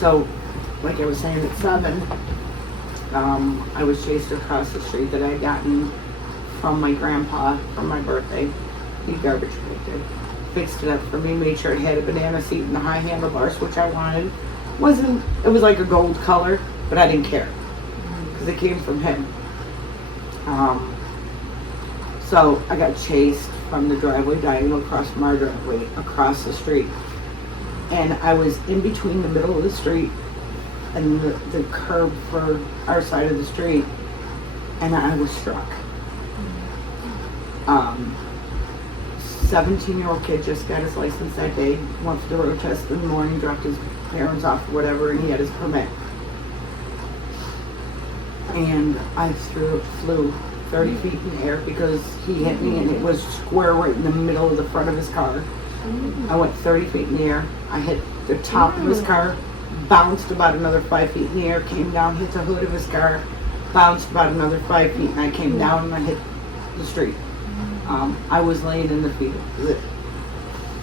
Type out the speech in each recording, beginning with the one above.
So, like I was saying, at 7, I was chased across the street that I had gotten from my grandpa for my birthday. He garbage picked it, fixed it up for me, made sure it had a banana seat and the high handlebars, which I wanted. It was like a gold color, but I didn't care because it came from him. So I got chased from the driveway diagonal across from our driveway across the street. And I was in between the middle of the street and the curb for our side of the street, and I was struck. 17-year-old kid just got his license that day, went for the road test in the morning, dropped his parents off or whatever, and he had his permit. And I flew 30 feet in the air because he hit me, and it was square right in the middle of the front of his car. I went 30 feet in the air. I hit the top of his car, bounced about another 5 feet in the air, came down, hit the hood of his car, bounced about another 5 feet, and I came down and I hit the street. I was laying in the field.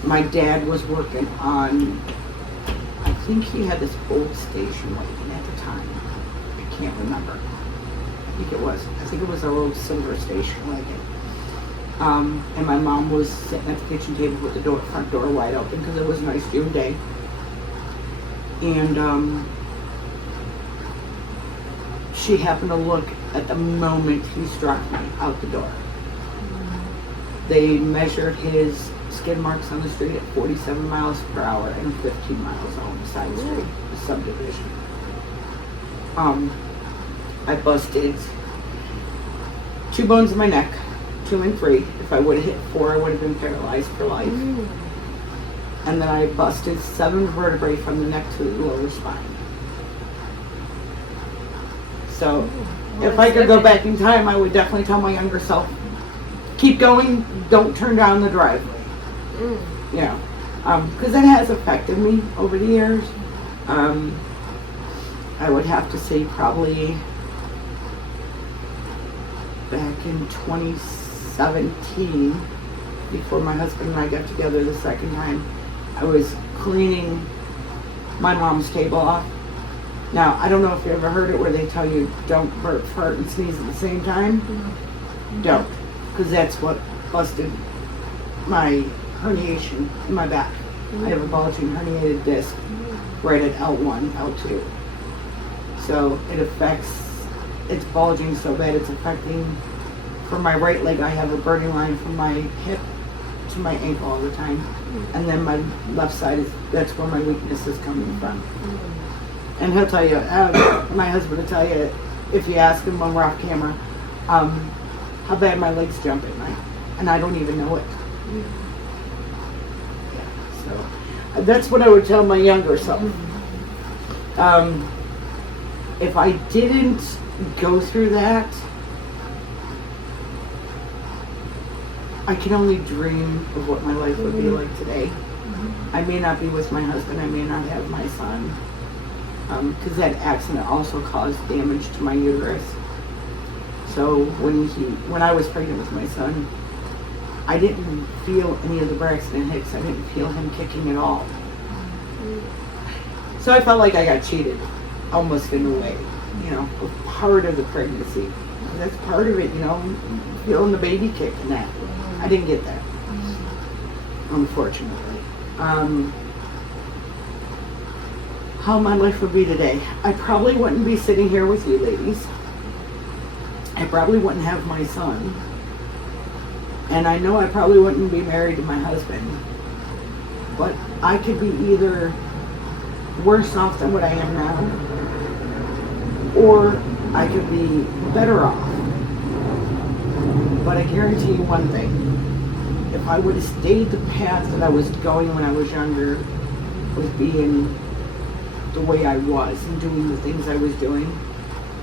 My dad was working on, I think he had this old station wagon at the time. I can't remember. I think it was our old silver station wagon. And my mom was sitting at the kitchen table with the front door wide open because it was a nice June day. And she happened to look at the moment he struck me out the door. They measured his skid marks on the street at 47 miles per hour and 15 miles on the side street, the subdivision. I busted 2 bones in my neck, 2 and 3. If I would have hit 4, I would have been paralyzed for life. And then I busted 7 vertebrae from the neck to the lower spine. So, if I could go back in time, I would definitely tell my younger self, keep going, don't turn down the driveway. You know, because it has affected me over the years. I would have to say probably back in 2017, before my husband and I got together the second time, I was cleaning my mom's table off. Now, I don't know if you ever heard it where they tell you don't burp, fart, and sneeze at the same time. Don't, because that's what busted my herniation in my back. I have a bulging herniated disc right at L1, L2. So it's bulging so bad it's affecting, for my right leg I have a burning line from my hip to my ankle all the time. And then my left side, that's where my weakness is coming from. And he'll tell you, my husband will tell you, if you ask him when we're off camera, how bad my legs jump at night. And I don't even know it. So that's what I would tell my younger self. If I didn't go through that, I can only dream of what my life would be like today. I may not be with my husband, I may not have my son, because that accident also caused damage to my uterus. So when I was pregnant with my son, I didn't feel any of the Braxton Hicks. I didn't feel him kicking at all. So I felt like I got cheated, almost in a way, you know, part of the pregnancy. That's part of it, you know, feeling the baby kick and that. I didn't get that, unfortunately. How my life would be today. I probably wouldn't be sitting here with you ladies. I probably wouldn't have my son. And I know I probably wouldn't be married to my husband. But I could be either worse off than what I am now, or I could be better off. But I guarantee you one thing. If I would have stayed the path that I was going when I was younger, with being the way I was and doing the things I was doing,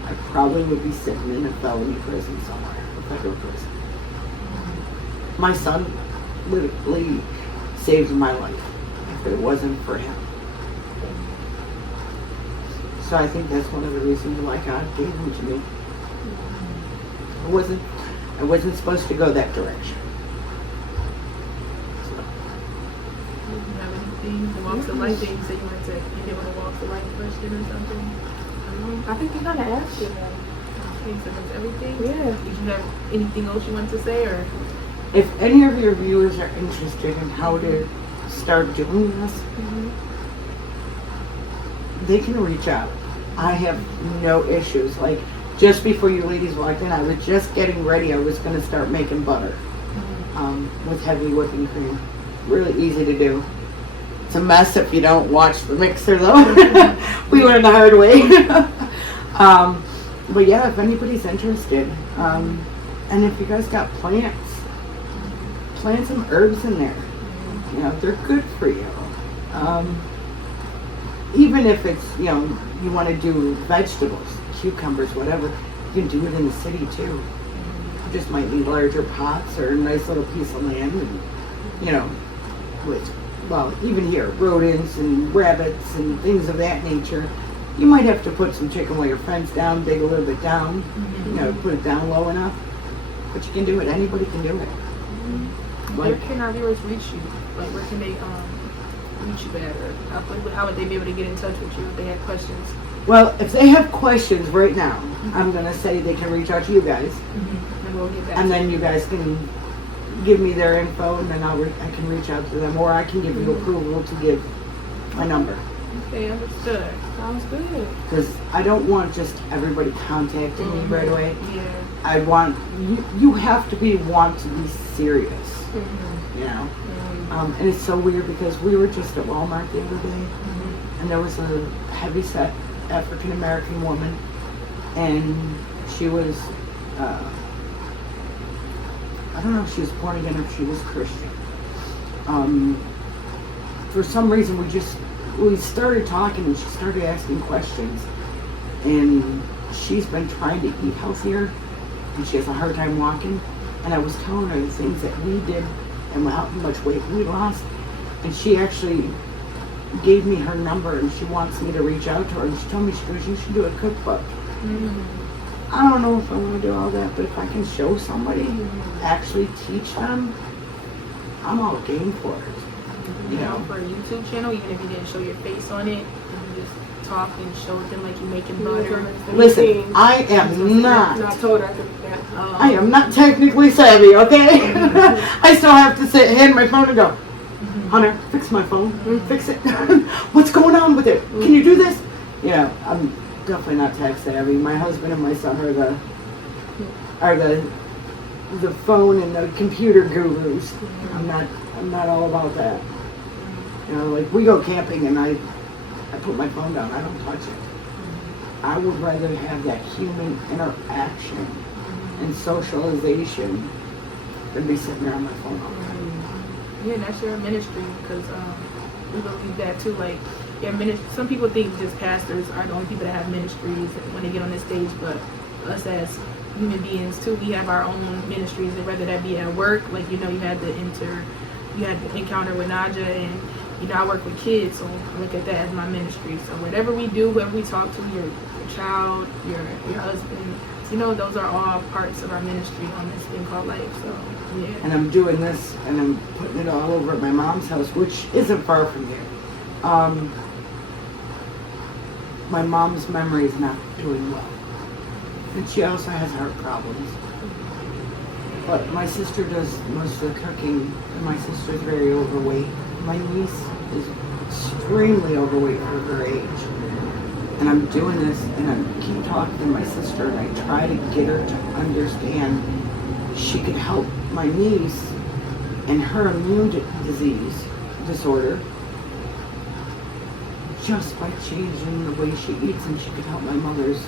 I probably would be sitting in a felony prison somewhere, a federal prison. My son literally saved my life if it wasn't for him. So I think that's one of the reasons why God gave him to me. I wasn't supposed to go that direction. So. things, the walks of life things that you wanted to end it with a walks of life question or something? I think you kind of asked it. Okay, so that's everything? Yeah. Did you have anything else you wanted to say, or? If any of your viewers are interested in how to start doing this, they can reach out. I have no issues. Like, just before you ladies walked in, I was just getting ready. I was going to start making butter with heavy whipping cream. Really easy to do. It's a mess if you don't watch the mixer, though. We learned the hard way. But yeah, if anybody's interested, and if you guys got plants, plant some herbs in there. You know, they're good for you. Even if it's, you know, you want to do vegetables, cucumbers, whatever, you can do it in the city too. You just might need larger pots or a nice little piece of land, and, you know, with, well, even here, rodents and rabbits and things of that nature. You might have to put some chicken wire fence down, dig a little bit down, you know, put it down low enough. But you can do it. Anybody can do it. Where can our viewers reach you? Like, where can they reach you at? Or how would they be able to get in touch with you if they have questions? Well, if they have questions right now, I'm going to say they can reach out to you guys. And we'll get back And to then you guys can give me their info, and then I can reach out to them. Or I can give you approval to give my number. Okay, understood. Sounds good. Because I don't want just everybody contacting me right away. Yeah. I want, you have to want to be serious, you know? And it's so weird because we were just at Walmart the other day, and there was a heavyset African American woman, and she was, I don't know if she was born again or if she was Christian. For some reason we started talking, and she started asking questions, and she's been trying to eat healthier, and she has a hard time walking, and I was telling her the things that we did and how much weight we lost, and she actually gave me her number, and she wants me to reach out to her, and she told me, she goes, you should do a cookbook. I don't know if I want to do all that, but if I can show somebody, actually teach them, I'm all game for it. You know, for a YouTube channel, even if you didn't show your face on it, you just talk and show them like you're making butter. Listen, I am not. I told her I could do that. I am not technically savvy, okay? I still have to hand my phone and go, Hunter, fix my phone. Fix it. What's going on with it? Can you do this? Yeah, I'm definitely not tech savvy. My husband and my son are the phone and the computer gurus. I'm not all about that. You know, like we go camping and I put my phone down. I don't touch it. I would rather have that human interaction and socialization than be sitting there on my phone all the time. Yeah, that's your ministry, because we believe that too. Like, your ministry. Some people think just pastors are the only people that have ministries when they get on this stage, but us as human beings too, we have our own ministries, and whether that be at work, like, you know, you had the encounter with Naja, and you know, I work with kids, so I look at that as my ministry. So whatever we do, whoever we talk to, your child, your husband, you know, those are all parts of our ministry on this thing called life. So yeah. And I'm doing this, and I'm putting it all over at my mom's house, which isn't far from here. My mom's memory is not doing well, and she also has heart problems. But my sister does most of the cooking, and my sister's very overweight. My niece is extremely overweight for her age. And I'm doing this, and I keep talking to my sister, and I try to get her to understand she could help my niece and her immune disorder just by changing the way she eats, and she could help my mother's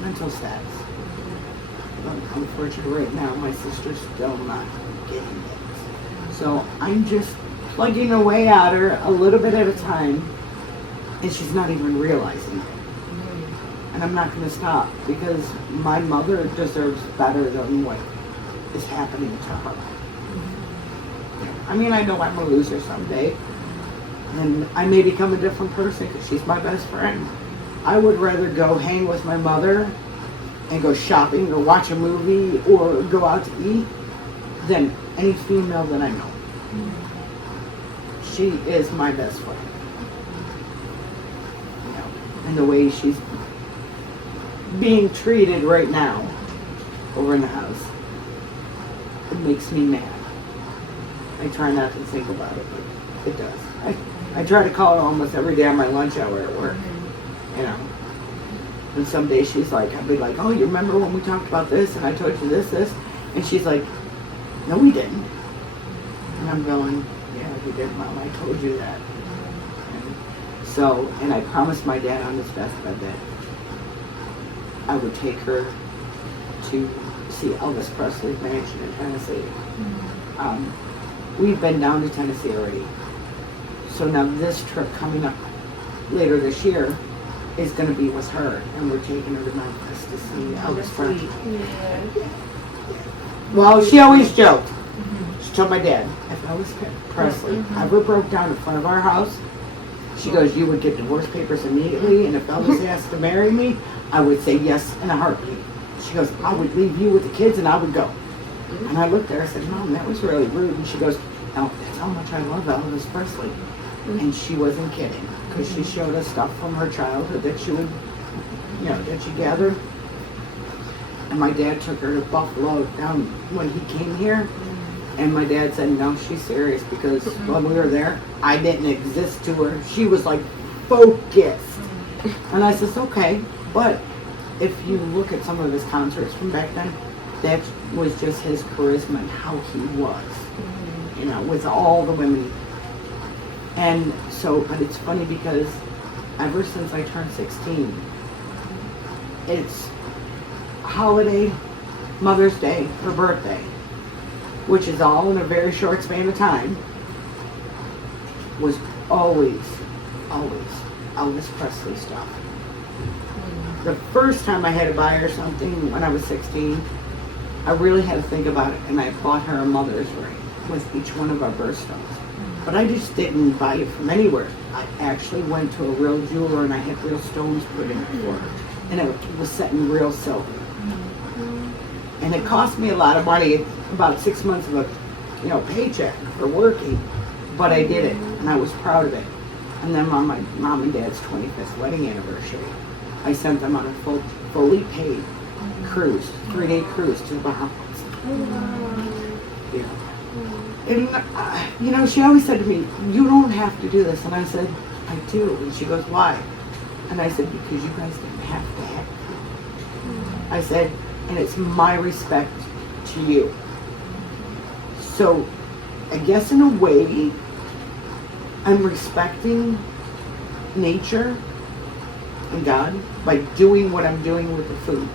mental status. But unfortunately right now, my sister's still not getting it. So I'm just plugging away at her a little bit at a time, and she's not even realizing it. And I'm not going to stop, because my mother deserves better than what is happening to her. I mean, I know I'm a loser someday, and I may become a different person because she's my best friend. I would rather go hang with my mother and go shopping or watch a movie or go out to eat than any female that I know. she is my best friend. You know, and the way she's being treated right now over in the house, it makes me mad. I try not to think about it, but it does. I try to call her almost every day on my lunch hour at work, you know. And some days she's like, I'll be like, oh, you remember when we talked about this and I told you this? And she's like, no, we didn't. And I'm going, yeah, we did, Mom. I told you that. And I promised my dad on his deathbed that I would take her to see Elvis Presley's mansion in Tennessee. We've been down to Tennessee already. So now this trip coming up later this year is going to be with her, and we're taking her to Memphis to see Elvis Presley. Yeah. Well, she always joked. She told my dad, if Elvis Presley ever broke down in front of our house, she goes, you would get divorce papers immediately, and if Elvis asked to marry me, I would say yes in a heartbeat. She goes, I would leave you with the kids and I would go. And I looked at her and said, Mom, that was really rude. And she goes, no, that's how much I love Elvis Presley. And she wasn't kidding, because she showed us stuff from her childhood that she would, you know, that she gathered. And my dad took her to Buffalo down when he came here. And my dad said, no, she's serious, because when we were there, I didn't exist to her. She was like focused. And I says, okay, but if you look at some of his concerts from back then, that was just his charisma and how he was, you know, with all the women. And so, but it's funny because ever since I turned 16, it's holiday, Mother's Day, her birthday, which is all in a very short span of time, was always Elvis Presley stuff. The first time I had to buy her something when I was 16, I really had to think about it, and I bought her a mother's ring with each one of our birthstones. But I just didn't buy it from anywhere. I actually went to a real jeweler and I had real stones put in it for her. And it was set in real silver. And it cost me a lot of money, about 6 months of a paycheck for working. But I did it, and I was proud of it. And then on my mom and dad's 25th wedding anniversary, I sent them on a fully paid cruise, 3-day cruise to the Bahamas. Yeah. And, she always said to me, you don't have to do this. And I said, I do. And she goes, why? And I said, because you guys didn't have to have it. I said, and it's my respect to you. So, I guess in a way, I'm respecting nature and God by doing what I'm doing with the foods.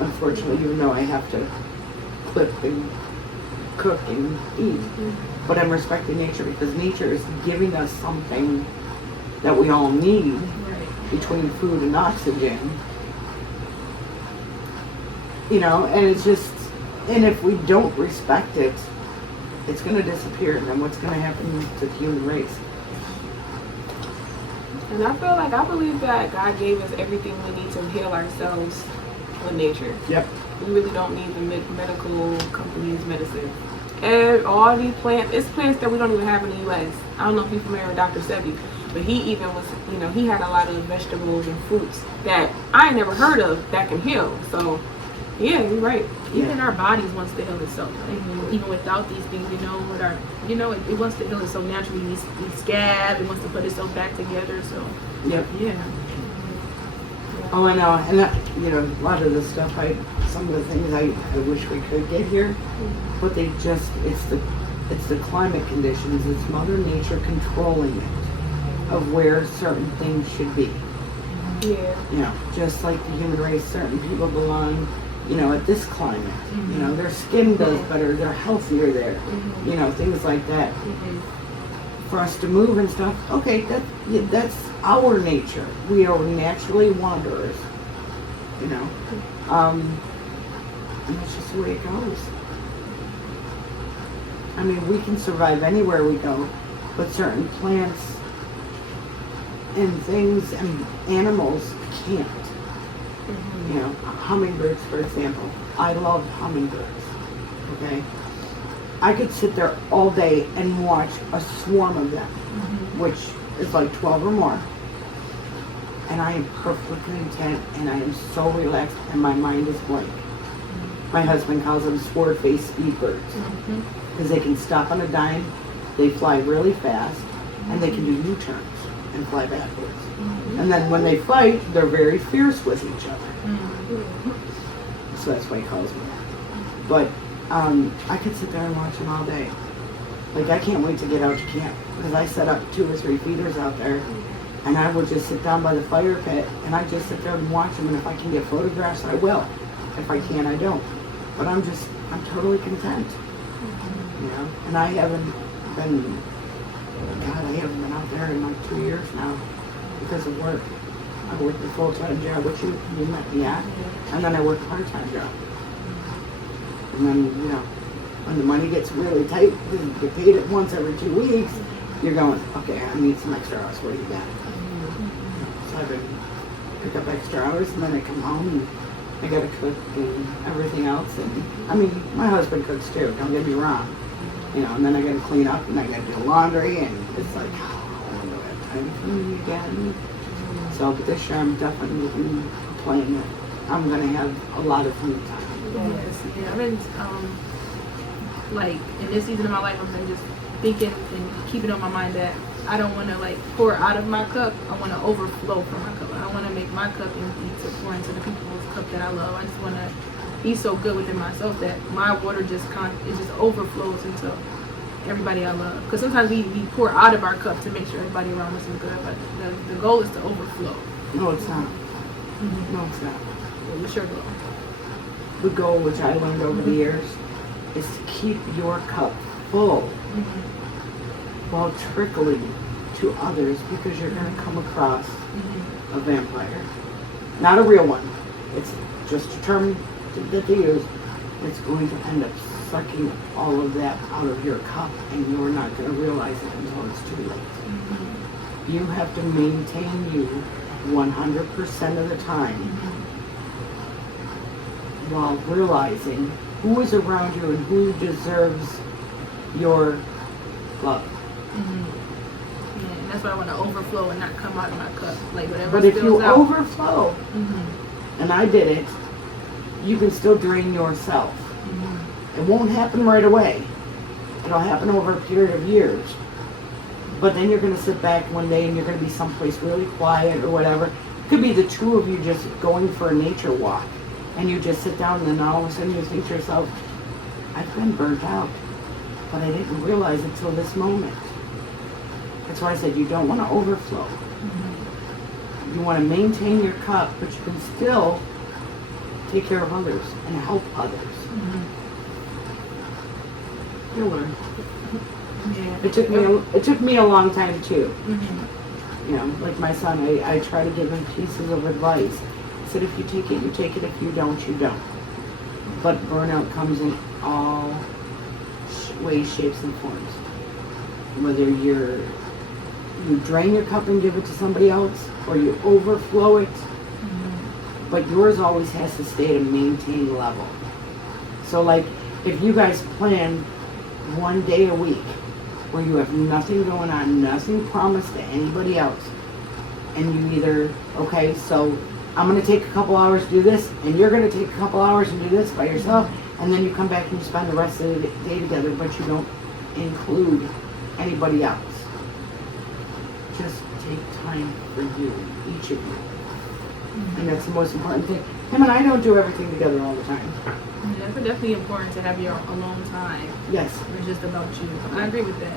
Unfortunately, even though I have to clip and cook and eat, but I'm respecting nature because nature is giving us something that we all need between food and oxygen. And it's just, and if we don't respect it, it's going to disappear. And then what's going to happen to the human race? And I believe that God gave us everything we need to heal ourselves with nature. Yep. We really don't need the medical companies' medicine. And all these plants, it's plants that we don't even have in the U.S. I don't know if you're familiar with Dr. Sebi, but he even was, he had a lot of vegetables and fruits that I ain't never heard of that can heal. So, yeah, you're right. Even our bodies wants to heal itself. Even without these things, with our, it wants to heal itself naturally. We scab, it wants to put itself back together. So, Yep. Yeah. Oh, I know. And a lot of the stuff, some of the things I wish we could get here, but it's the climate conditions. It's Mother Nature controlling it of where certain things should be. Yeah. Just like the human race, certain people belong, at this climate. Their skin does better, they're healthier there. Things like that. For us to move and stuff, okay, that's our nature. We are naturally wanderers. And that's just the way it goes. I mean, we can survive anywhere we go, but certain plants and things and animals can't. Hummingbirds, for example. I love hummingbirds. Okay? I could sit there all day and watch a swarm of them, which is like 12 or more. And I am perfectly content, and I am so relaxed, and my mind is blank. My husband calls them sword-faced speed birds because they can stop on a dime, they fly really fast, and they can do U-turns and fly backwards. And then when they fight, they're very fierce with each other. So that's why he calls me that. But I could sit there and watch them all day. Like, I can't wait to get out to camp because I set up 2 or 3 feeders out there, and I would just sit down by the fire pit and I just sit there and watch them, and if I can get photographs, I will. If I can't, I don't. But I'm totally content. You know? And I haven't been out there in like 2 years now because of work. I worked a full-time job, which you met me at, and then I worked a part-time job. And then, you know, when the money gets really tight, because you get paid it once every 2 weeks, you're going, okay, I need some extra hours. What do you got? So I've been pick up extra hours, and then I come home and I gotta cook and everything else. And I mean, my husband cooks too. Don't get me wrong. You know, and then I gotta clean up and I gotta do laundry, and it's like, oh, I don't have time for me again. So, but this year I'm definitely playing it. I'm gonna have a lot of free time. Yes, yeah. I've been like in this season of my life, I've been just thinking and keeping on my mind that I don't want to like pour out of my cup. I want to overflow from my cup. I don't want to make my cup empty to pour into the people's cup that I love. I just want to be so good within myself that my water just overflows into everybody I love. Because sometimes we pour out of our cup to make sure everybody around us is good, but the goal is to overflow. No, it's not. No, it's not. What's your goal? The goal, which I learned over the years, is to keep your cup full while trickling to others, because you're going to come across a vampire. Not a real one. It's just a term that they use. It's going to end up sucking all of that out of your cup, and you're not going to realize it until it's too late. You have to maintain you 100% of the time while realizing who is around you and who deserves your love. Yeah, and that's why I want to overflow and not come out of my cup. Like whatever But if spills you out. overflow, and I did it, you can still drain yourself. It won't happen right away. It'll happen over a period of years. But then you're going to sit back one day and you're going to be someplace really quiet or whatever. It could be the two of you just going for a nature walk. And you just sit down, and then all of a sudden you think to yourself, I've been burnt out, but I didn't realize it till this moment. That's why I said you don't want to overflow. You want to maintain your cup, but you can still take care of others and help others. You'll learn. Yeah. It took me a long time too. You know, like my son, I try to give him pieces of advice. I said, if you take it, you take it. If you don't, you don't. But burnout comes in all ways, shapes, and forms. Whether you drain your cup and give it to somebody else, or you overflow it, but yours always has to stay at a maintained level. So like, if you guys plan one day a week where you have nothing going on, nothing promised to anybody else, and you either, okay, so I'm going to take a couple hours to do this, and you're going to take a couple hours and do this by yourself, and then you come back and you spend the rest of the day together, but you don't include anybody else. Just take time for you, each of you. And that's the most important thing. Him and I don't do everything together all the time. Yeah, it's definitely important to have your alone time. Yes. It's just about you. I agree with that.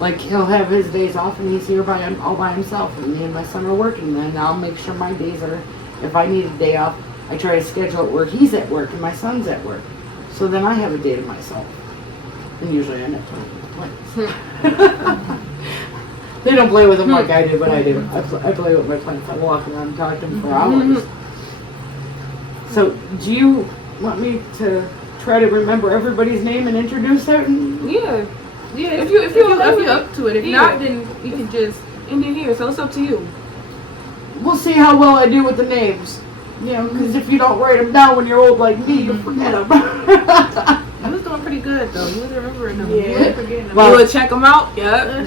Like, he'll have his days off and he's here all by himself, and me and my son are working. Then I'll make sure my days are, if I need a day off, I try to schedule it where he's at work and my son's at work. So then I have a day to myself. And usually I end up playing with the plants. They don't play with them like I do, but I do. I play with my plants. I walk around and talk to them for hours. So, do you want me to try to remember everybody's name and introduce it? Yeah. Yeah, If you're up to it. If not, then you can just end it here. So it's up to you. We'll see how well I do with the names. You know, because if you don't write them down when you're old like me, you forget them. You was doing pretty good though. You was remembering them. Yeah. You wasn't forgetting them. Well- You would check them out? Yep.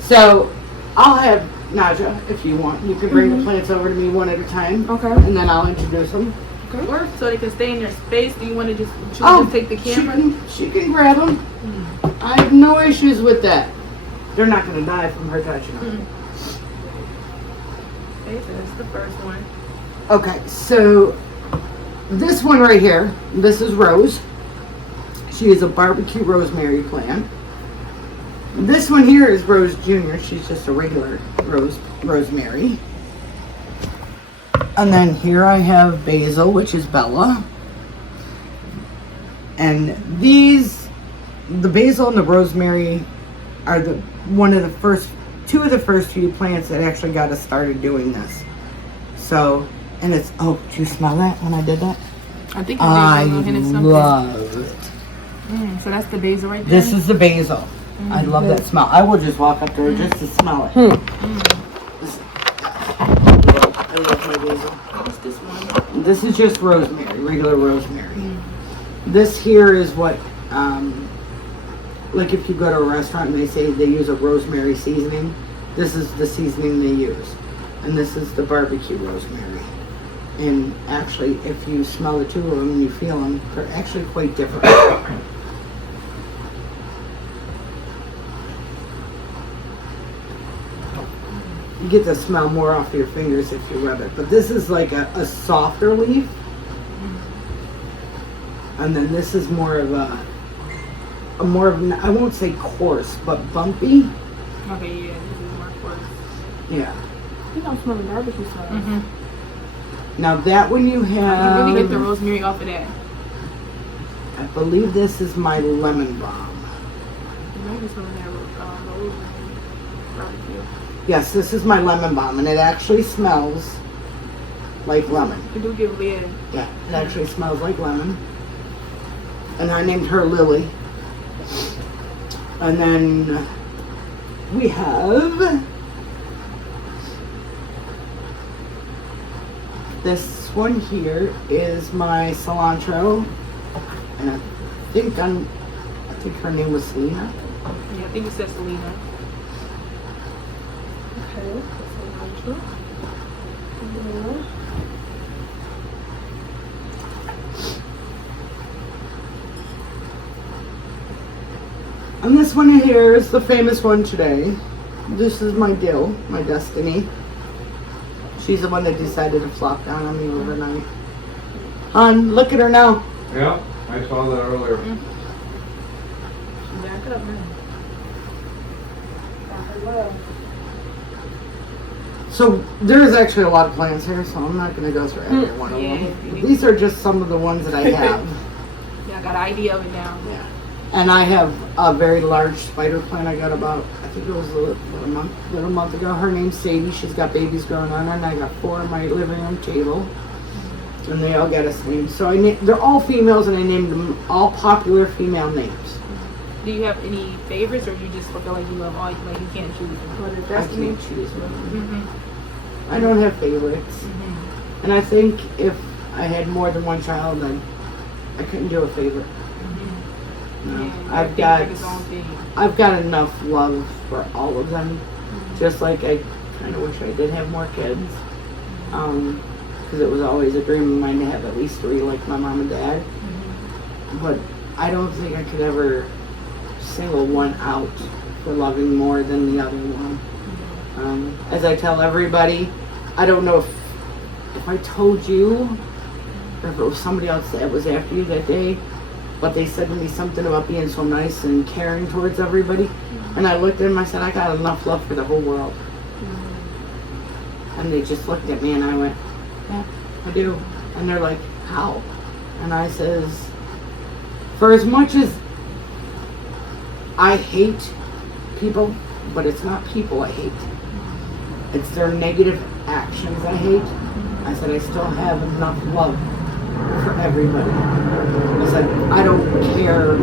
So, I'll have Naja, if you want. You can bring the plants over to me one at a time. Okay. And then I'll introduce them. Or so they can stay in their space. Do you want to just take the she camera? she can grab them. I have no issues with that. They're not going to die from her touching them. Okay, so that's the first one. Okay, so this one right here, this is Rose. She is a barbecue rosemary plant. This one here is Rose Jr. She's just a regular rosemary. And then here I have basil, which is Bella. And the basil and the rosemary are two of the first few plants that actually got us started doing this. So, and it's, oh, did you smell that when I did that? I think I the basil hint is something. love it. So that's the basil right there. This is the basil. I love that smell. I will just walk up there just to smell it. I love my basil. What's this one? This is just rosemary, regular rosemary. This here is what, like if you go to a restaurant and they say they use a rosemary seasoning, this is the seasoning they use. And this is the barbecue rosemary. And actually, if you smell the two of them and you feel them, they're actually quite different. You get the smell more off your fingers if you rub it. But this is like a softer leaf. And then this is more of I won't say coarse, but bumpy. Okay, yeah, this is more coarse. Yeah. You don't smell the barbecue sauce. Now that one you You have, really get the rosemary off of that. I believe this is my lemon balm. You maybe some of that rosemary barbecue. Yes, this is my lemon balm, and it actually smells like lemon. You do get weird. Yeah, it actually smells like lemon. And I named her Lily. And then we have this one here is my cilantro, and I think her name was Selena. Yeah, I think it says Selena. Okay. Cilantro. And this one here is the famous one today. This is my dill, my Destiny. She's the one that decided to flop down on me overnight. Hon, look at her now. Yeah, I saw that earlier. Back up, man. So there's actually a lot of plants here, so I'm not going to go through every one of them. These are just some of the ones that I have. Yeah, I got an idea of it now. Yeah. And I have a very large spider plant I got about, I think it was a month ago. Her name's Sadie. She's got babies growing on her, and I got 4 on my living room table. And they all got a name. So they're all females, and I named them all popular female names. Do you have any favorites, or you just feel like you love all? Like you can't choose them? What is I Destiny? can't choose one. Mm-hmm. I don't have favorites. And I think if I had more than one child, I couldn't do a favorite. No. Yeah, like his own thing. I've got enough love for all of them. Just like I kind of wish I did have more kids. Because it was always a dream of mine to have at least 3 like my mom and dad. But I don't think I could ever single one out for loving more than the other one. As I tell everybody, I don't know if I told you or if it was somebody else that was after you that day, but they said to me something about being so nice and caring towards everybody. And I looked at them, I said, I got enough love for the whole world. And they just looked at me and I went, yeah, I do. And they're like, how? And I says, for as much as I hate people, but it's not people I hate. It's their negative actions I hate. I said, I still have enough love for everybody. I said, I don't care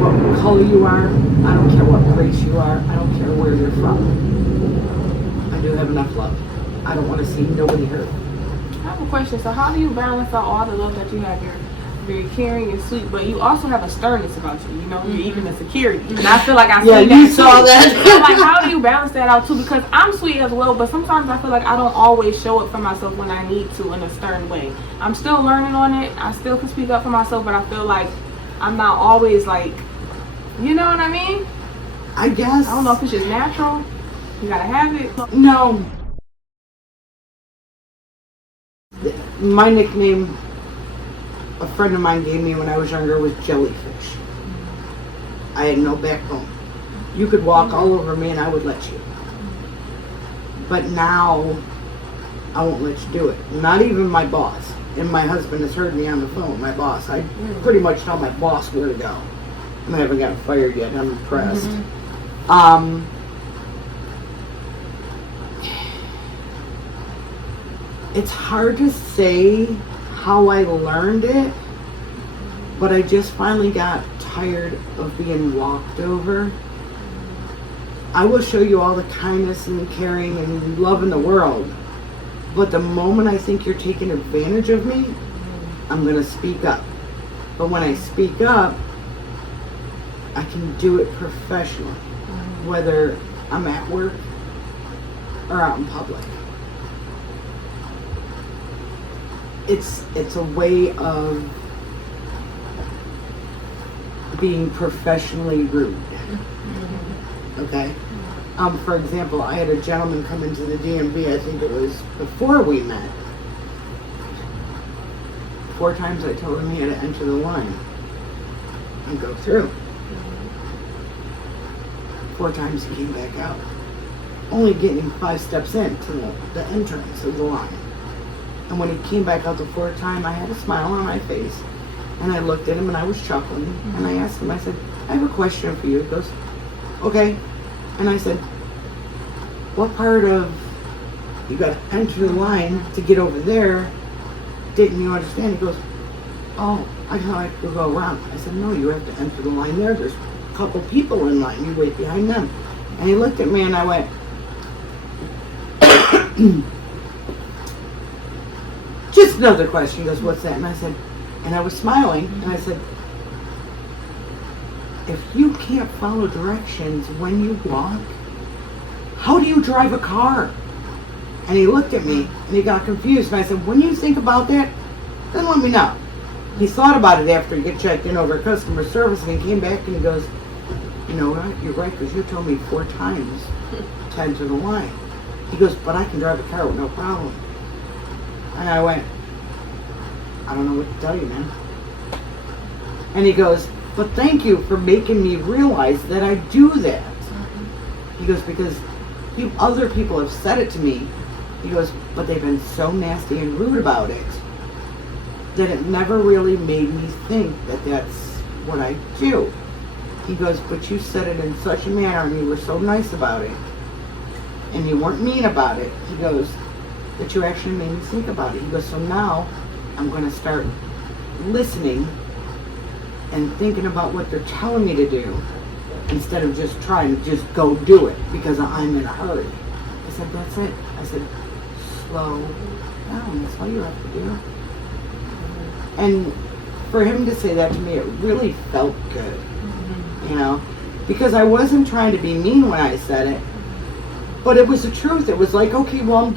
what color you are. I don't care what race you are. I don't care where you're from. I do have enough love. I don't want to see nobody hurt. I have a question. So how do you balance out all the love that you have? You're very caring and sweet, but you also have a sternness about you. You know, you're even a security. And I feel like I Yeah, see that you too. saw that. So, like, how do you balance that out too? Because I'm sweet as well, but sometimes I feel like I don't always show up for myself when I need to in a stern way. I'm still learning on it. I still can speak up for myself, but I feel like I'm not always like, you know what I mean? I guess. I don't know if it's just natural. You gotta have it. No. My nickname, a friend of mine gave me when I was younger, was Jellyfish. I had no backbone. You could walk all over me and I would let you. But now, I won't let you do it. Not even my boss. And my husband has heard me on the phone, my boss. I pretty much tell my boss where to go. I haven't gotten fired yet. I'm impressed. It's hard to say how I learned it, but I just finally got tired of being walked over. I will show you all the kindness and caring and love in the world, but the moment I think you're taking advantage of me, I'm going to speak up. But when I speak up, I can do it professionally, whether I'm at work or out in public. It's a way of being professionally rude. Okay? For example, I had a gentleman come into the DMV, I think it was before we met. 4 times I told him he had to enter the line and go through. 4 times he came back out. Only getting 5 steps in to the entrance of the line. And when he came back out the 4th time, I had a smile on my face. And I looked at him and I was chuckling. And I asked him, I said, I have a question for you. He goes, okay. And I said, what part of you got to enter the line to get over there didn't you understand? He goes, oh, I thought I could go around. I said, no, you have to enter the line there. There's a couple people in line. You wait behind them. And he looked at me and I went, just another question. He goes, what's that? And I said, and I was smiling, and I said, if you can't follow directions when you walk, how do you drive a car? And he looked at me, and he got confused, and I said, when you think about that, then let me know. He thought about it after he got checked in over customer service, and he came back and he goes, you know what, you're right, because you told me 4 times to enter the line. He goes, but I can drive a car with no problem. And I went, I don't know what to tell you, man. And he goes, but thank you for making me realize that I do that. He goes, because other people have said it to me. He goes, but they've been so nasty and rude about it that it never really made me think that that's what I do. He goes, but you said it in such a manner and you were so nice about it. And you weren't mean about it. He goes, that you actually made me think about it. He goes, so now I'm going to start listening and thinking about what they're telling me to do instead of just trying to just go do it because I'm in a hurry. I said, that's it. I said, slow down. That's all you have to do. And for him to say that to me, it really felt good. You know, because I wasn't trying to be mean when I said it, but it was the truth. It was like, okay, well, I'm